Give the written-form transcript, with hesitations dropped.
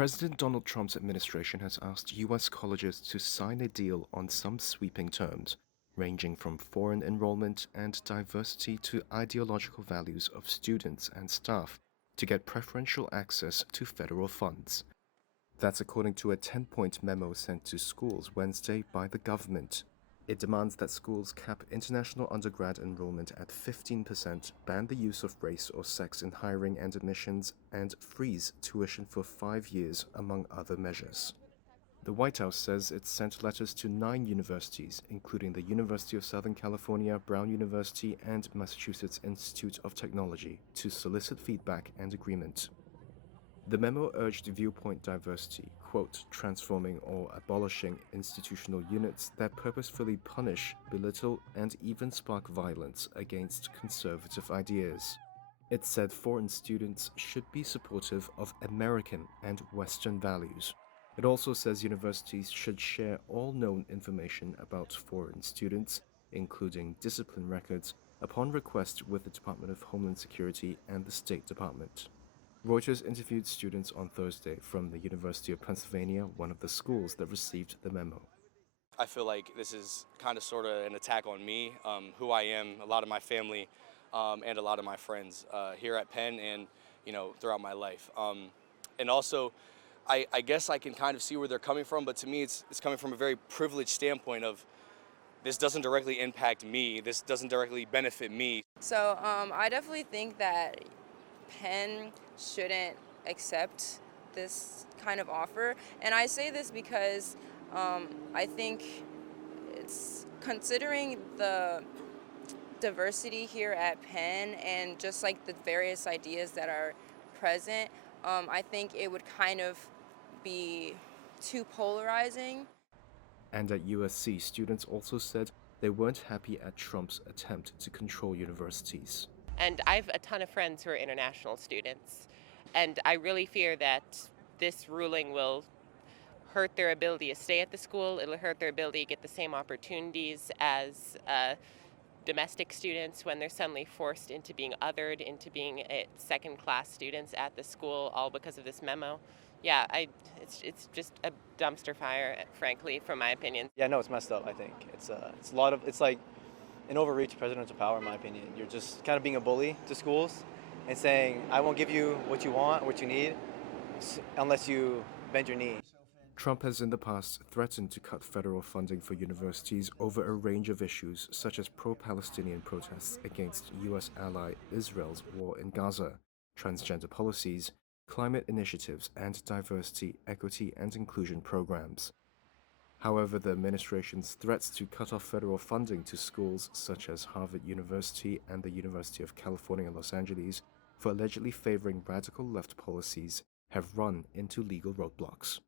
President Donald Trump's administration has asked U.S. colleges to sign a deal on some sweeping terms, ranging from foreign enrollment and diversity to ideological values of students and staff, to get preferential access to federal funds. That's according to a 10-point memo sent to schools Wednesday by the government. It demands that schools cap international undergrad enrollment at 15%, ban the use of race or sex in hiring and admissions, and freeze tuition for 5 years, among other measures. The White House says it sent letters to 9 universities, including the University of Southern California, Brown University, and Massachusetts Institute of Technology, to solicit feedback and agreement. The memo urged viewpoint diversity, quote, transforming or abolishing institutional units that purposefully punish, belittle, and even spark violence against conservative ideas. It said foreign students should be supportive of American and Western values. It also says universities should share all known information about foreign students, including discipline records, upon request with the Department of Homeland Security and the State Department. Reuters interviewed students on Thursday from the University of Pennsylvania, one of the schools that received the memo. I feel like this is kind of sort of an attack on me, who I am, a lot of my family, and a lot of my friends here at Penn and throughout my life. And also, I guess I can kind of see where they're coming from, but to me it's coming from a very privileged standpoint of this doesn't directly impact me, this doesn't directly benefit me. So I definitely think that Penn shouldn't accept this kind of offer. And I say this because I think it's considering the diversity here at Penn and just like the various ideas that are present, I think it would kind of be too polarizing. And at USC, students also said they weren't happy at Trump's attempt to control universities. And I have a ton of friends who are international students. And I really fear that this ruling will hurt their ability to stay at the school. It'll hurt their ability to get the same opportunities as domestic students when they're suddenly forced into being othered, into being second-class students at the school, all because of this memo. Yeah, it's just a dumpster fire, frankly, from my opinion. Yeah, no, it's messed up. I think it's like an overreach of presidential power, in my opinion. You're just kind of being a bully to schools and saying, I won't give you what you want, what you need, unless you bend your knee. Trump has in the past threatened to cut federal funding for universities over a range of issues, such as pro-Palestinian protests against U.S. ally Israel's war in Gaza, transgender policies, climate initiatives, and diversity, equity, and inclusion programs. However, the administration's threats to cut off federal funding to schools such as Harvard University and the University of California, Los Angeles for allegedly favoring radical left policies have run into legal roadblocks.